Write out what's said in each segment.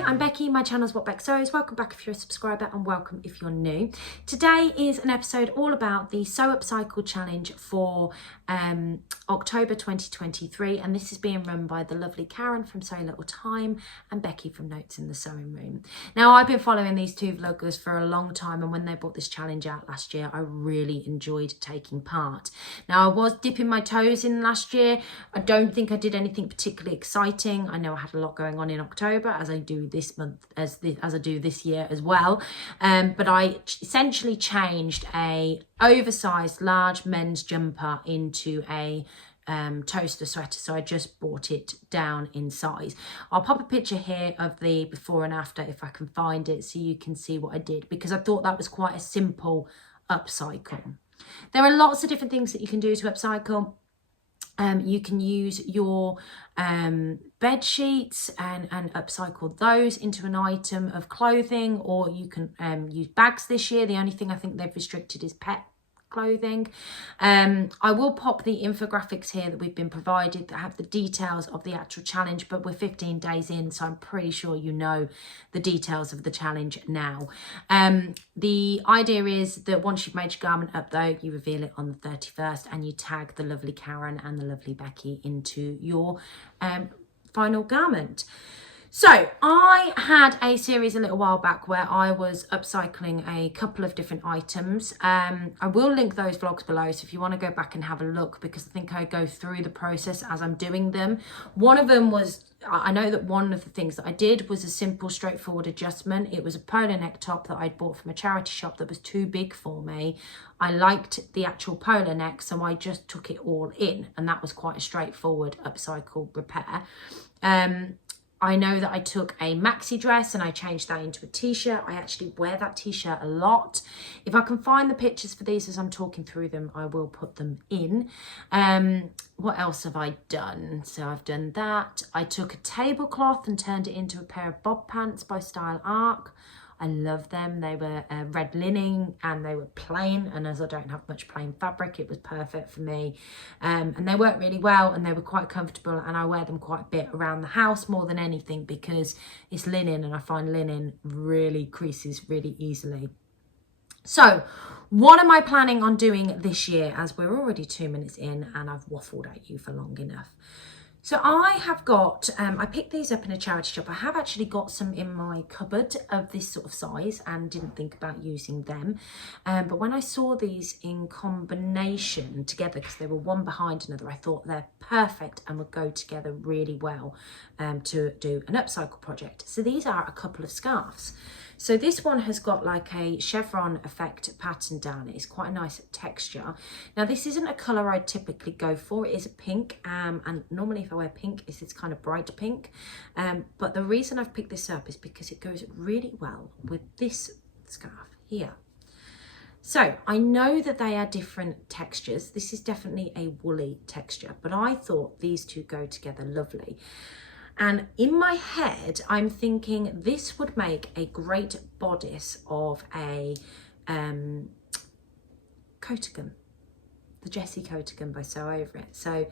Hi, I'm Becky, my channel's What Beck Sews. Welcome back if you're a subscriber and welcome if you're new. Today is an episode all about the Sew Upcycle Challenge for October 2023, and this is being run by the lovely Karen from Sew Little Time and Becky from Notes in the Sewing Room. Now, I've been following these two vloggers for a long time, and when they brought this challenge out last year, I really enjoyed taking part. Now, I was dipping my toes in last year. I don't think I did anything particularly exciting. I know I had a lot going on in October, as I do this month, as I do this year as well. But I essentially changed a oversized large men's jumper into a toaster sweater, so I just brought it down in size. I'll pop a picture here of the before and after if I can find it, so you can see what I did, because I thought that was quite a simple upcycle. There are lots of different things that you can do to upcycle. You can use your bed sheets and upcycle those into an item of clothing, or you can use bags this year. The only thing I think they've restricted is pet clothing. I will pop the infographics here that we've been provided that have the details of the actual challenge, but we're 15 days in, so I'm pretty sure you know the details of the challenge now. The idea is that once you've made your garment up though, you reveal it on the 31st and you tag the lovely Karen and the lovely Becky into your final garment. So I had a series a little while back where I was upcycling a couple of different items. I will link those vlogs below, so if you want to go back and have a look, because I think I go through the process as I'm doing them. One of them was, I know that one of the things that I did was a simple, straightforward adjustment. It was a polo neck top that I'd bought from a charity shop that was too big for me. I liked the actual polo neck, so I just took it all in, and that was quite a straightforward upcycle repair. I know that I took a maxi dress and I changed that into a t-shirt. I actually wear that t-shirt a lot. If I can find the pictures for these as I'm talking through them, I will put them in. What else have I done? So I've done that. I took a tablecloth and turned it into a pair of bob pants by Style Arc. I love them. They were red linen and they were plain, and as I don't have much plain fabric, it was perfect for me. And they worked really well and they were quite comfortable, and I wear them quite a bit around the house more than anything because it's linen, and I find linen really creases really easily. So what am I planning on doing this year, as we're already 2 minutes in and I've waffled at you for long enough? So I have got, I picked these up in a charity shop. I have actually got some in my cupboard of this sort of size and didn't think about using them. But when I saw these in combination together, because they were one behind another, I thought they're perfect and would go together really well to do an upcycle project. So these are a couple of scarves. So this one has got like a chevron effect pattern down it. It's quite a nice texture. Now this isn't a colour I'd typically go for. It is a pink, and normally if I wear pink, it's kind of bright pink. But the reason I've picked this up is because it goes really well with this scarf here. So I know that they are different textures. This is definitely a woolly texture, but I thought these two go together lovely. And in my head, I'm thinking this would make a great bodice of a coatigan, the Jessie coatigan by Sew Over It. So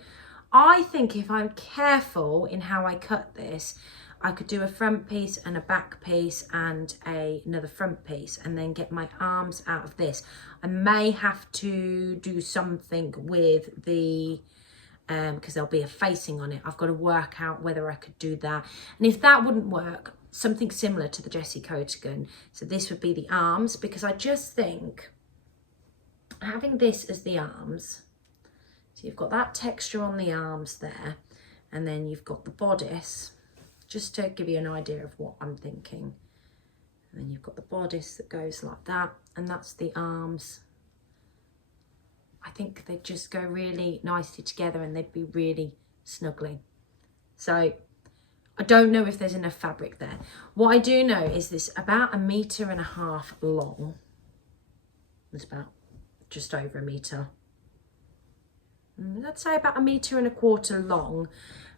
I think if I'm careful in how I cut this, I could do a front piece and a back piece and another front piece, and then get my arms out of this. I may have to do something with the because there'll be a facing on it. I've got to work out whether I could do that. And if that wouldn't work, something similar to the Jessie coatigan. So this would be the arms, because I just think having this as the arms, so you've got that texture on the arms there, and then you've got the bodice, just to give you an idea of what I'm thinking. And then you've got the bodice that goes like that, and that's the arms. I think they'd just go really nicely together and they'd be really snuggly. So I don't know if there's enough fabric there. What I do know is this about 1.5 meters long. It's about just over a metre. Let's say about 1.25 meters long.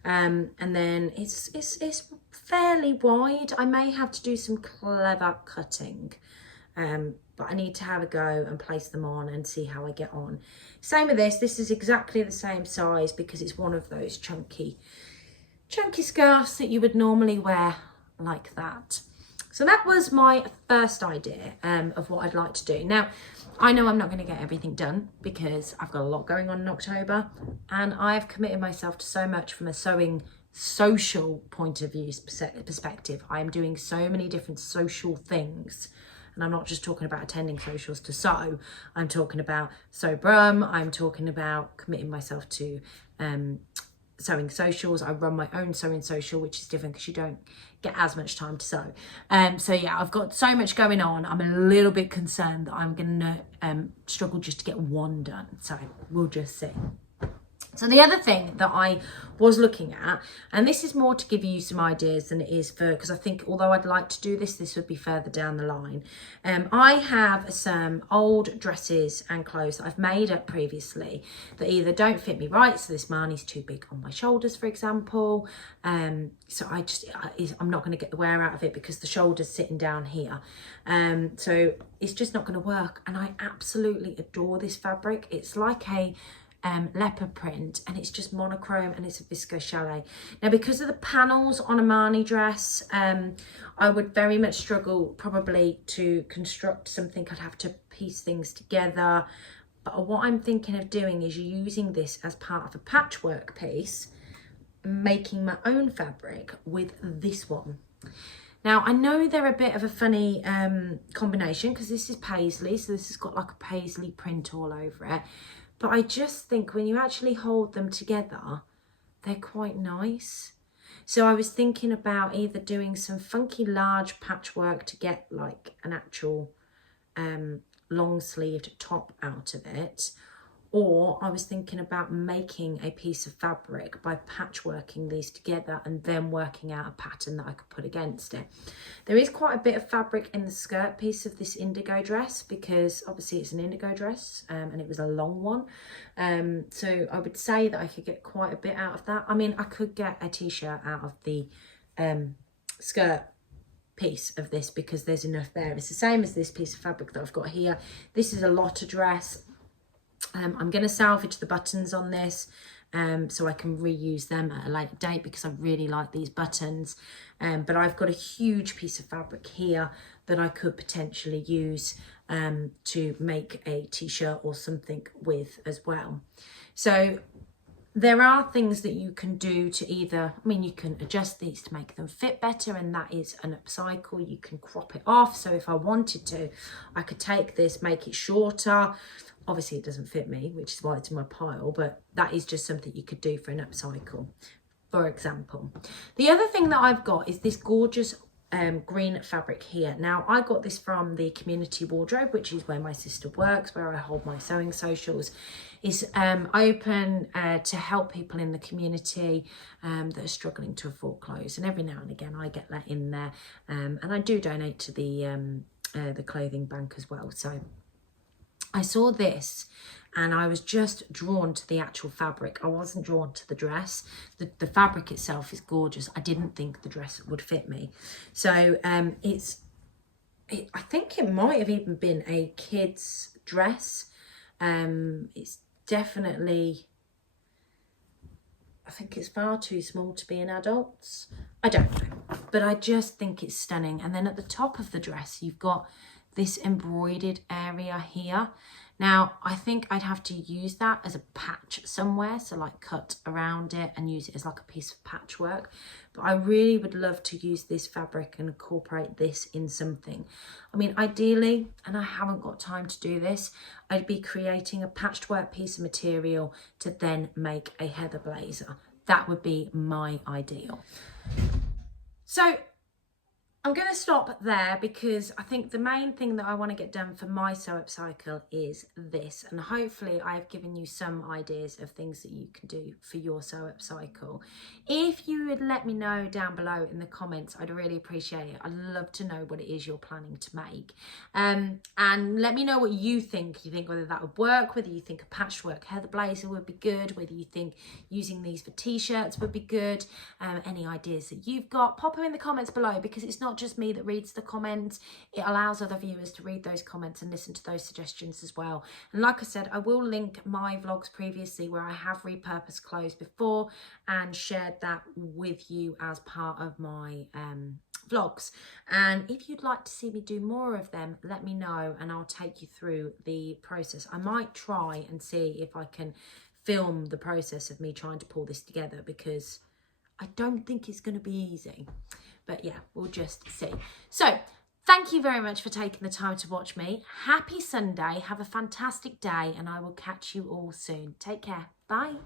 And then it's fairly wide. I may have to do some clever cutting. But I need to have a go and place them on and see how I get on. Same with this. This is exactly the same size because it's one of those chunky scarves that you would normally wear like that. So that was my first idea of what I'd like to do. Now, I know I'm not going to get everything done because I've got a lot going on in October, and I've committed myself to so much from a sewing social point of view perspective. I am doing so many different social things, and I'm not just talking about attending socials to sew. I'm talking about sew brum. I'm talking about committing myself to sewing socials. I run my own sewing social, which is different because you don't get as much time to sew. So yeah, I've got so much going on. I'm a little bit concerned that I'm gonna struggle just to get one done. So we'll just see. So the other thing that I was looking at, and this is more to give you some ideas than it is for, because I think although I'd like to do this, this would be further down the line. I have some old dresses and clothes that I've made up previously that either don't fit me right, so this Marnie's too big on my shoulders, for example. So I'm not going to get the wear out of it because the shoulder's sitting down here. So it's just not going to work. And I absolutely adore this fabric. It's like a leopard print, and it's just monochrome, and it's a viscose chalet. Now, because of the panels on a Marnie dress, I would very much struggle probably to construct something. I'd have to piece things together. But what I'm thinking of doing is using this as part of a patchwork piece, making my own fabric with this one. Now, I know they're a bit of a funny combination because this is paisley, so this has got like a paisley print all over it. But I just think when you actually hold them together, they're quite nice. So I was thinking about either doing some funky large patchwork to get like an actual long sleeved top out of it, or I was thinking about making a piece of fabric by patchworking these together and then working out a pattern that I could put against it. There is quite a bit of fabric in the skirt piece of this indigo dress because obviously it's an indigo dress and it was a long one. So I would say that I could get quite a bit out of that. I mean, I could get a t-shirt out of the skirt piece of this because there's enough there. It's the same as this piece of fabric that I've got here. This is a lotta dress. I'm going to salvage the buttons on this so I can reuse them at a later date because I really like these buttons. But I've got a huge piece of fabric here that I could potentially use to make a t-shirt or something with as well. So there are things that you can do to either, I mean, you can adjust these to make them fit better, and that is an upcycle. You can crop it off. So if I wanted to, I could take this, make it shorter. Obviously it doesn't fit me, which is why it's in my pile, but that is just something you could do for an upcycle, for example. The other thing that I've got is this gorgeous green fabric here. Now, I got this from the community wardrobe, which is where my sister works, where I hold my sewing socials. Is open to help people in the community that are struggling to afford clothes, and every now and again I get let in there, and I do donate to the clothing bank as well. So I saw this and I was just drawn to the actual fabric. I wasn't drawn to the dress. The fabric itself is gorgeous. I didn't think the dress would fit me. So I think it might have even been a kid's dress. It's definitely, I think it's far too small to be an adult's. I don't know, but I just think it's stunning. And then at the top of the dress, you've got this embroidered area here. Now, I think I'd have to use that as a patch somewhere, so like cut around it and use it as like a piece of patchwork. But I really would love to use this fabric and incorporate this in something. I mean, ideally, and I haven't got time to do this, I'd be creating a patchwork piece of material to then make a heather blazer. That would be my ideal. So I'm going to stop there because I think the main thing that I want to get done for my Sew Upcycle is this, and hopefully I've given you some ideas of things that you can do for your Sew Upcycle. If you would let me know down below in the comments, I'd really appreciate it. I'd love to know what it is you're planning to make, and let me know what you think. You think whether that would work, whether you think a patchwork heather blazer would be good, whether you think using these for t-shirts would be good, any ideas that you've got, pop them in the comments below, because it's not just me that reads the comments. It allows other viewers to read those comments and listen to those suggestions as well. And like I said, I will link my vlogs previously where I have repurposed clothes before and shared that with you as part of my vlogs. And if you'd like to see me do more of them, let me know and I'll take you through the process. I might try and see if I can film the process of me trying to pull this together, because I don't think it's going to be easy. But yeah, we'll just see. So thank you very much for taking the time to watch me. Happy Sunday. Have a fantastic day and I will catch you all soon. Take care. Bye.